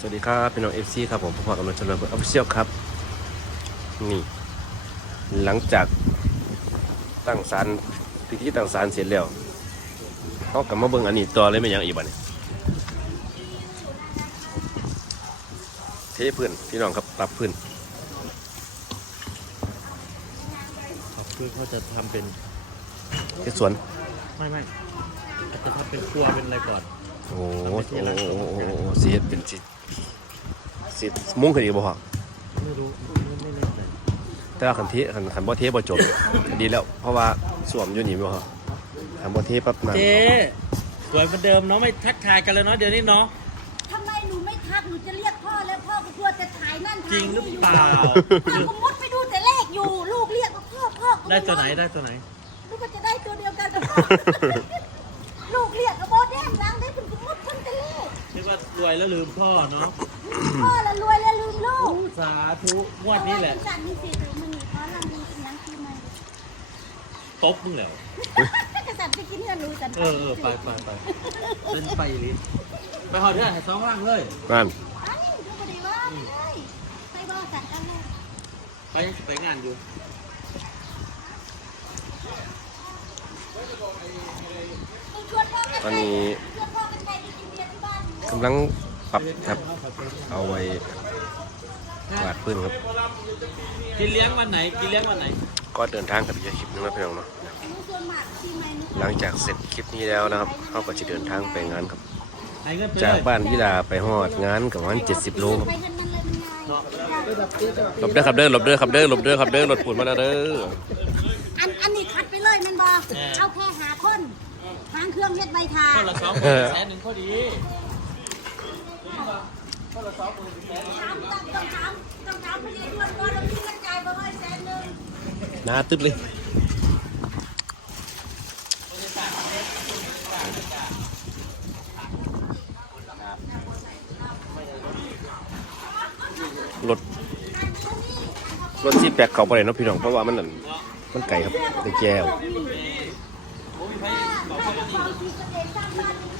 สวัสดีครับ พี่น้องเอฟซีครับผมพ่อๆกำลังเจริญเพื่อออฟฟิเชียลครับ นี่ หลังจากตั้งศาลพิธีตั้งศาลเสร็จแล้วเขากลับมาเบิ่งอันนี้ต่อเลยไม่นหยังอีกบ้านี่เทพื้นพี่น้องครับปรับพื้นครับคือเขาจะทำเป็นเทสวนไม่ไม่อาจจะทำเป็นครัวเป็นอะไรก่อน โอ้โหโอ้โหโอ้โหโอ้โหโอ้โหสีเฮ็ดเป็นสี สีมุ้งขึ้นอีกบ่ฮะไม่รู้ไม่ไม่แน่ใจแต่ว่าคันเทคันคันบ่เทบ่จบดีแล้ว เพราะว่าสวมอยู่นี่บ่ฮะคันบ่เทปั๊บนั่นเจ๊สวยเหมือนเดิมเนาะไม่ทักทายกันเลยเนาะเดี๋ยวนี้เนาะทำไมหนูไม่ทักหนูจะเรียกพ่อแล้วพ่อก็กลัวจะถ่ายนั่นจริถ่ายงหรือนี่อยู่เปล่า พ่อก็มุดไปดูแต่เลขอยู่ ลูกเรียกว่าพ่อพ่อก็ได้ตัวไหนได้ตัวไหน ลูกก็จะได้ตัวเดียวกันกับพ่อ รียกว่ารวยแล้วลืมพ่อเนาะพ่อละรวยแล้วลืมลูกสาธุงวดนี้แหละเพราะว่าจันทร์มีสี่ตัวมันเพราะลำดีเป็นนังคือมันตบมึงแล้วกษัตริย์ไปกินเงินรู้จันทร์เออเออไปไปไปเป็นไปลิ้นไปหอเทื่อนให้สองล่างเลยนั่นอันนี้ดูพอดีว่าเลยไปบอกจันทร์กันเลยไปยังสิไปงานอยู่มึงชวนพ่อกันตอนนี้ชวนพ่อกันไปกินเบียร์ที่บ้าน กำลังปรับครับ เอาไว้วาดพื้นครับ กินเลี้ยงวันไหน กินเลี้ยงวันไหน ก็เดินทางกับอีกคลิปหนึงนะพี่น้องเนาะหนูชวนหมากที่ไม่นึกหลังจากเสร็จคลิปนี้แล้วนะครับเขาก็จะเดินทางไปงานครับให้เงินไปจากเลยบ้านยี่ลาไปฮอดงานกับวัน70โลครับไปทันมันเลยมันง่ายหลบเด้อครับเด้อหลบเด้อครับเด้อหลบเด้อครับเด้อรถปุ่นมาแล้วเด้ออันอันนี้คัดไปเลยมันบอกเอาแค่หาคนทางเครื่องเฮ็ดใบทาคนละสองหมื่นแสนหนึ่งพอดี นาตึ๊บเลยรถรถที่แปลกเขาไปเลยเนาะพี่น้องเพราะว่ามันมันไก่ครับแต่แก้ว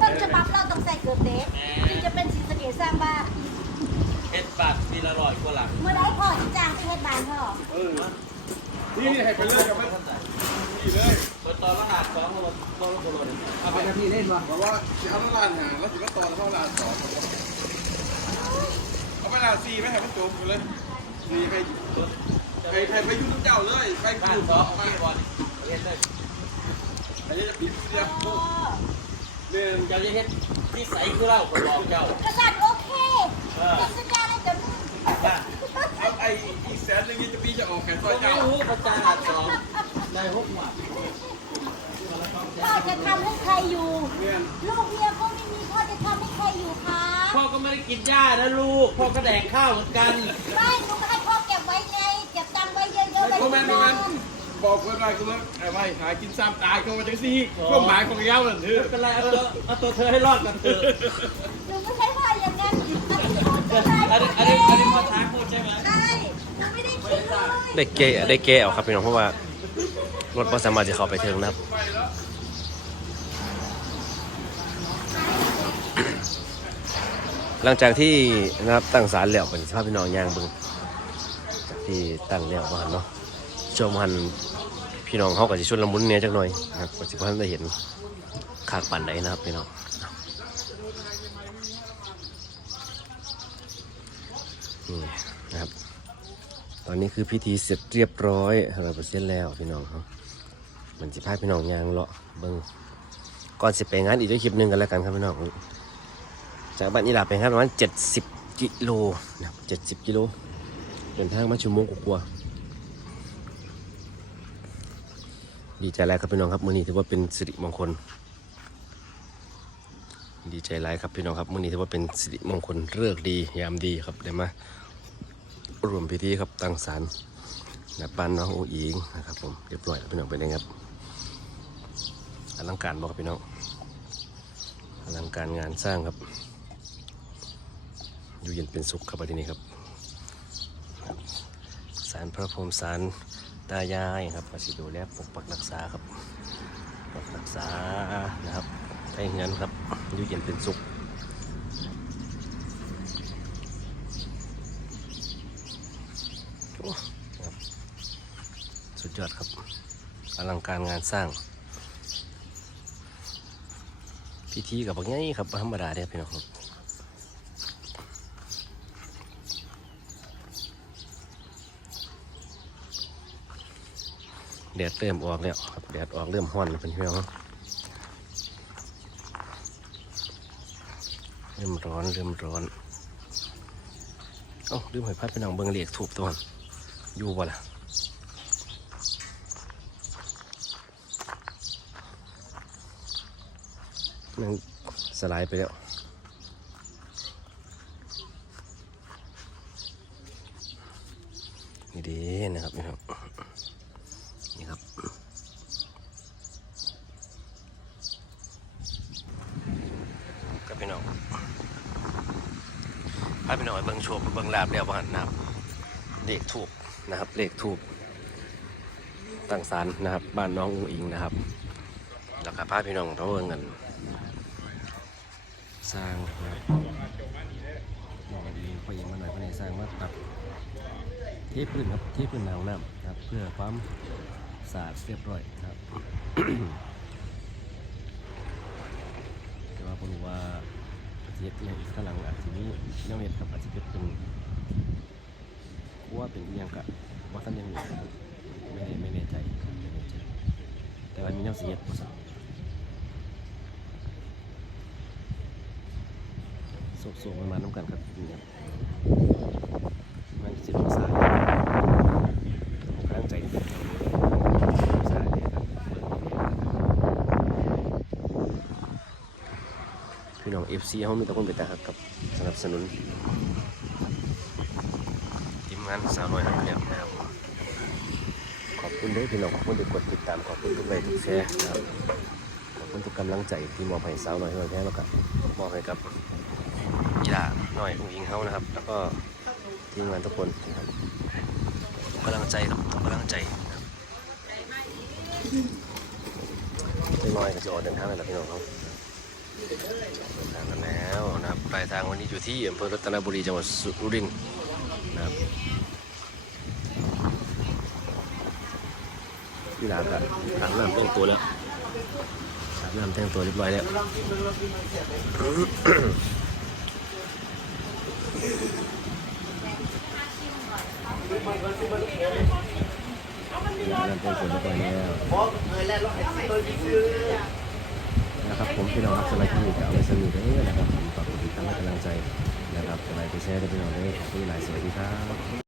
ต้นฉบับเราต้องใส่เกือบเด็กจึงจะเป็นสีสะเกตสร้างบ้านเอ็ดบาทปีละร้อยกว่าหลังเมื่อได้พ่อจะจ้างเฮ็ดบานพ่อนี่นี่ให้ไปเลยกับมันนี่เลยเปิดตอนละหาดสองโลโลละโลนึงเอาไปบอกว่าจะเอาล้านหาแล้วถึงก็ต่อแล้วเข้าล้านสองเอาไปลานสี่ไหมให้มันจบเลยสี่ให้ ให้ให้ไปยุ่งเจ้าเลยไปบ้านยุ่งสองเอาเอาไปไปก่อนเฮ็ดเลยอันนี้จะปิดเดียวพ่อหนึ่งเจ้าจะเฮ็ดนิสัยคือเล่าคนบอกเจ้า กษัตริย์โอเคจะสัญญาอะไรจะมึงบ้านเอาไอ้อีกแสนหนึ่งยี่จะปีจะออกแขนซก็อยไม่เจ้ารู้ประจานหาดสองได้หกหมัดพ่อจะทำให้ใครอยู่เนี่ยลูกเมียก็ไม่มีพ่อจะทำให้ใครอยู่คะพ่อก็ไม่ได้กินหญ้านะลูก พ่อก็แดกข้าวเหมือนกัน ไม่ห อะๆไว้โมเมนต์โมเมนต์บอกเพื่อนอะไรคือว่าไอ้ไม่หากินซ้ำตายก็มาจังซี่ก็หมายของเย้าเหมือนเธอไม่เป็นไรเอาตัวเอาตัวเธอให้รอดกันเถอะหนูไม่ใช่พ่ออย่างนั้นอันนี้อันนี้อันนี้อันนี้พ่อท้าพูดใช่ไหมใช่หนูไม่ได้คิดเลยได้แก้ได้แก้เอาครับพี่น้องเพราะว่ารถก็สามารถจะเข้าไปถึงนะครับหลังจากที่นะครับตั้งศาลแล้วเป็นสภาพพี่น้องย่างเบึงจากที่ตั้งแล้วว่าหั่นเนาะ ช่วงมันพี่น้องเขาก็จะชวนละมุนเนี่ยจักหน่อยนะครับก็จะพันได้เห็นขากปั่นใดนะครับพี่น้องนี่นะครับ ตอนนี้คือพิธีเสร็จเรียบร้อยเร้อยเปอร์เซ็นแล้วพี่น้องเขามันจะพาพี่น้องยางเลาะเบิ้งก่อนสิไปงานอีกด้วยคลิปหนึ่งกันแล้วกันครับพี่น้องจากบ้านอีหลาไปครับประมาณเจ็ดสิบกิโลนะครับเจ็ดสิบกิโลเดินทางมาชั่วโมงกว่าๆ ดีใจแล้ครับพี่น้องครับ มื้อนี้ถือว่าเป็นสิริมงคล ดีใจหลายครับพี่น้องครับ มื้อนี้ถือว่าเป็นสิริมงคลเลิกษ์ดียามดีครับได้มารวมพิธีครับตั้งศาลนะบ้านน้องโออิงนะครับผมเรียบร้อยแล้วพี่น้องไปเลยครับอลังการบอกครับพี่น้องอลังการงานสร้างครับ อยู่เย็นเป็นสุขครับประเด็นนี้ครับสารพระพรหมสาร ตายายครับมาสิดูแลปกปักรักษาครับปกปักรักษานะครับให้เงินครับอยู่เย็นเป็นสุขโอ้สุดยอดครับอลังการงานสร้าง พิธีกับบางอย่างครับธรรมดาเด้อพี่น้องครับ แดดเริ่มออกแล้วครับแดดออกเริ่มห้อนแล้วเป็นเพี่น้องเริ่มร้อนเริ่มร้อนเอ้าลืมให้พัดพี่น้องเบิงเลขถูกตัวอยู่บ่ล่ะนั่งสลายไปแล้วนี่ดีนะครับพี่น้อง นี่ครับกับพี่น้องพาพี่น้องไปเบิ่งโชว์เบิ่งลาบแล้วบ้านนะครับเลขถูกนะครับเลขถูกตั้งศาลนะครับบ้านน้องอุงอิงนะครับแล้วก็พาพี่น้องเขาเบิ่งกันสร้างนะครับน้องอิงพอยิงมาหน่อยพอในสร้างว่าครับเทพื้นครับเทพื้นหนาวน้ำนะครับ เพื่อความสะอาดเรียบร้อยครับ แต่ว่าผมรู้ว่า เทศเนี่ยอีกข้างหลังอาจจะมีเรื่อเห็ดครับอาจจะเป็นว่าเป็นอิหยังกับว่าท่านยังอยู่ไม่แน่ไม่แน่ใจไม่แน่ใจ แต่ว่ามีแนวเสียดบ่สักโศกๆมันมาน้ำกันครับเนี่ยมันสิบองศา กำลังใจดีครับสายเลยครับ พี่น้อง FC เขามีแต่คนเป็นตาหักกับสนับสนุนทีมงานสาวน้อยหักเหลี่ยมนะครับขอบคุณด้วยพี่น้องขอบคุณที่กดติดตามขอบคุณทุกไลค์ทุกแชร์นะครับขอบคุณทุกกำลังใจที่มอบให้สาวน้อยหักแท้แล้วก็มอบให้กับกีฬาน้อยอุ้งยิงเขานะครับ แล้วก็ทีมงานทุกคนนะครับทุกกำลังใจครับทุกกำลังใจนะครับไม่น้อยก็จะออกเดินทางกันแล้วพี่น้องเขาเดิน ทางกันแล้วนะครับปลายทางวันนี้อยู่ที่อำเภอรัตนบุรีจังหวัดสุรินทร์นะครับพี่หลานก็อาบน้ำแต่งตัวแล้วอาบน้ำแต่งตัวเรียบร้อยแล้วพี่หลานแต่งตัวเรียบร้อยแล้ว นะครับผมพี่น้องครับสำหรับที่อยู่ก็เอาไว้สนุกเด้อนะครับผมฝากกดติดตามและกำลังใจนะครับสไลค์ไปแชร์ด้วยพี่น้องเด้อขอบคุณหลายสวัสดีครับ